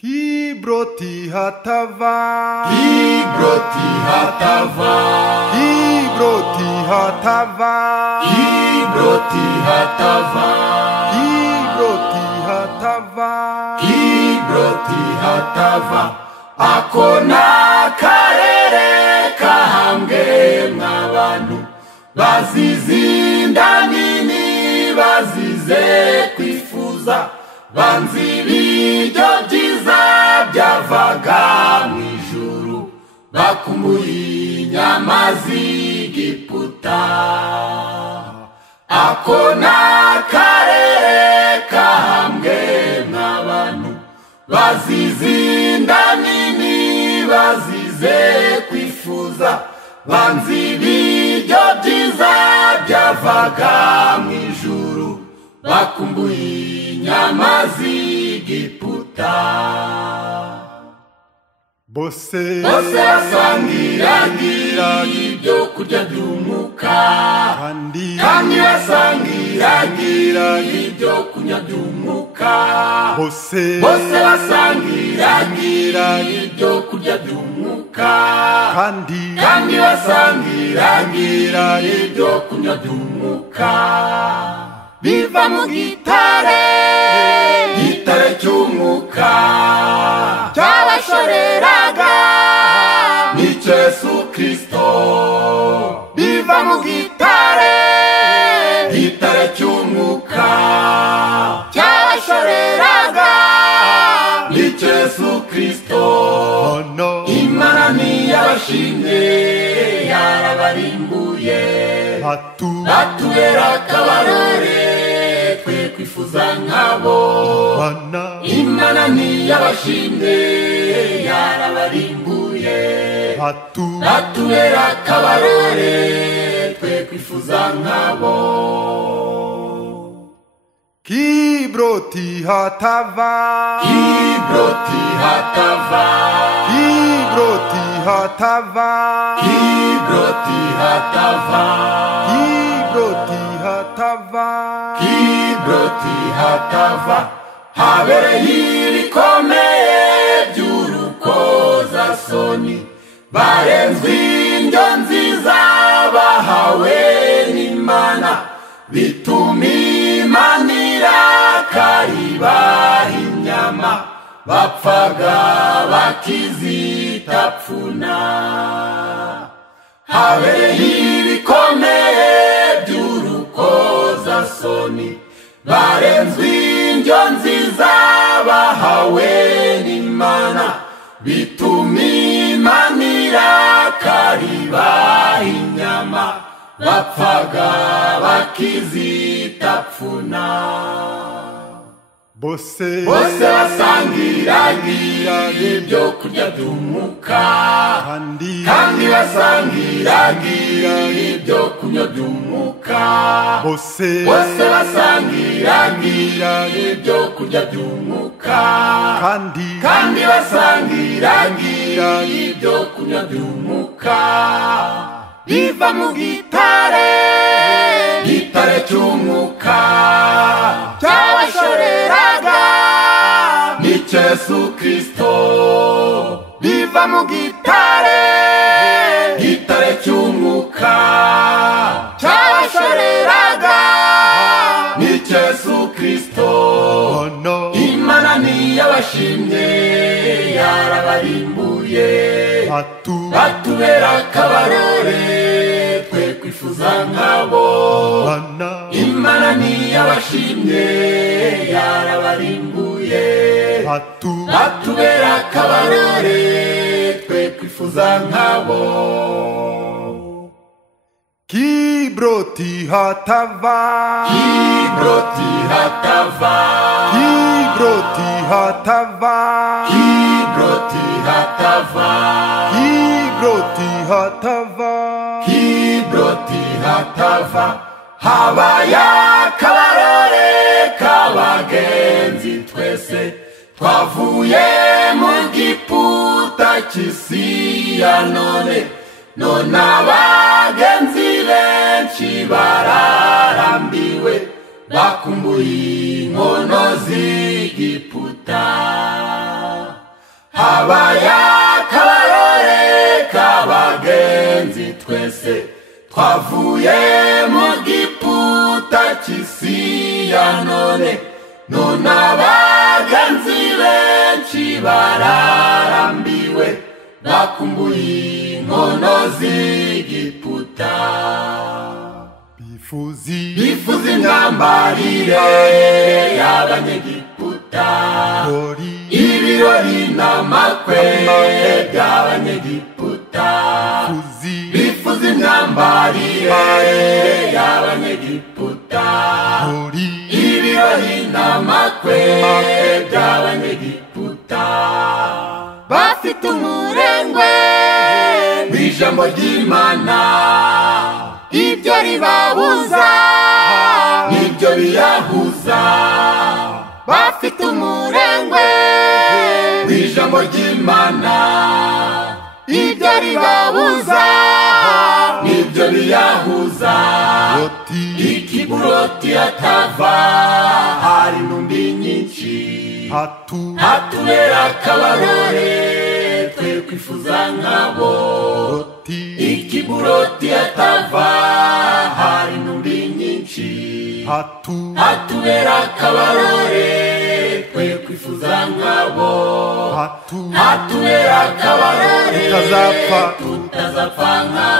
Kibroti hatava, Kibroti hatava, Kibroti hatava, Kibroti hatava, Kibroti hatava, Kibroti hatava. Ako n'akarere kahambwe mw'abantu bazize inda nini, bazize kwifuza, banzi ibiryo byiza byavaga mw'ijuru, bakumbuye inyama z'Egiputa. Ako n'akarere kahambwe mw'abantu bazize inda nini, bazize kwifuza, banzi ibiryo byiza byavaga mw'ijuru, bakumbuye inyama z'Egiputa. bose basangiraga ibyo kurya by'umwuka, kandi basangiraga ibyo kunywa by'umwuka. bose basangiraga ibyo kurya by'umwuka, kandi basangiraga ibyo kunywa by'umwuka. Biva mu gitare cy'umwuka cyabashoreraga n'icyo Yesu Kristo. Biva mu gitare cy'umwuka cyabashoreraga n'icyo Yesu Kristo. Imana ntiyabashimye, yarabarimbuye, batubera akabarore twe kwifuza nkabo. Imana ntiyabashimye, yarabarimbuye, batubera akabarore twe kwifuza nkabo. Kibroti hatava, Kibroti hatava, Kibroti hatava, Kibroti hatava, Kibroti hatava, Kibroti hatava. Habereye ibikomeye by'urukozasoni, barenzwe indyo nziza bahawe n'Imana, bituma Imana irakaribaha inyama, bapfaga bakizitapfuna. Habereye ibikomeye by'urukozasoni, barenzwe indyo nziza bahawe n'Imana, bituma Imana irakaribaha inyama, bapfaga bakizitapfuna. bose basangiraga ibyo kurya by'umwuka, kandi basangiraga ibyo kunywa by'umwuka. bose basangiraga ibyo kurya by'umwuka, kandi basangiraga ibyo kunywa by'umwuka. Biva mu gitare cy'umwuka cyabashoreraga n'icyo Yesu Kristo. Biva mu gitare cy'umwuka cyabashoreraga n'icyo Yesu Kristo. Imana ntiyabashimye, yarabarimbuye, batubera akabarore twe kwifuza nkabo. Imana ntiyabashimye, yarabarimbuye, batubera akabarore twe kwifuza nkabo. Kibroti hatava, Kibroti hatava, Kibroti hatava, Kibroti hatava, Kibroti hatava, Kibroti hatava. Habaye akabarore k'abagenzi twese, twavuye mu Giputa cy'isi ya none abagenzi benshi bararambiwe, bakumbuye inkono z'Egiputa. habaye akabarore k'abagenzi twese twavuye mu giputa cy'isi ya none abagenzi benshi bararambiwe bakumbuye inkono z'igiputa bifuza imyambarire y'abanyegiputa ibirori n'amakwe by'abanyegiputa bifuza imyambarire y'abanyegiputa ibirori n'amakwe by'abanyegiputa bafite umurengwe w'ijambo ry'Imana ibyo ribabuza nibyo biyahuza bafite umurengwe w'ijambo ry'Imana ibyo ribabuza nibyo biyahuza ikiburoti atava hari intumbi nyinshi hatubera akabarore twe kwifuza nkabo ikiburoti atava hari intumbi nyinshi hatubera akabarore twe kwifuza nkabo hatubera akabarore tutazapfa nkabo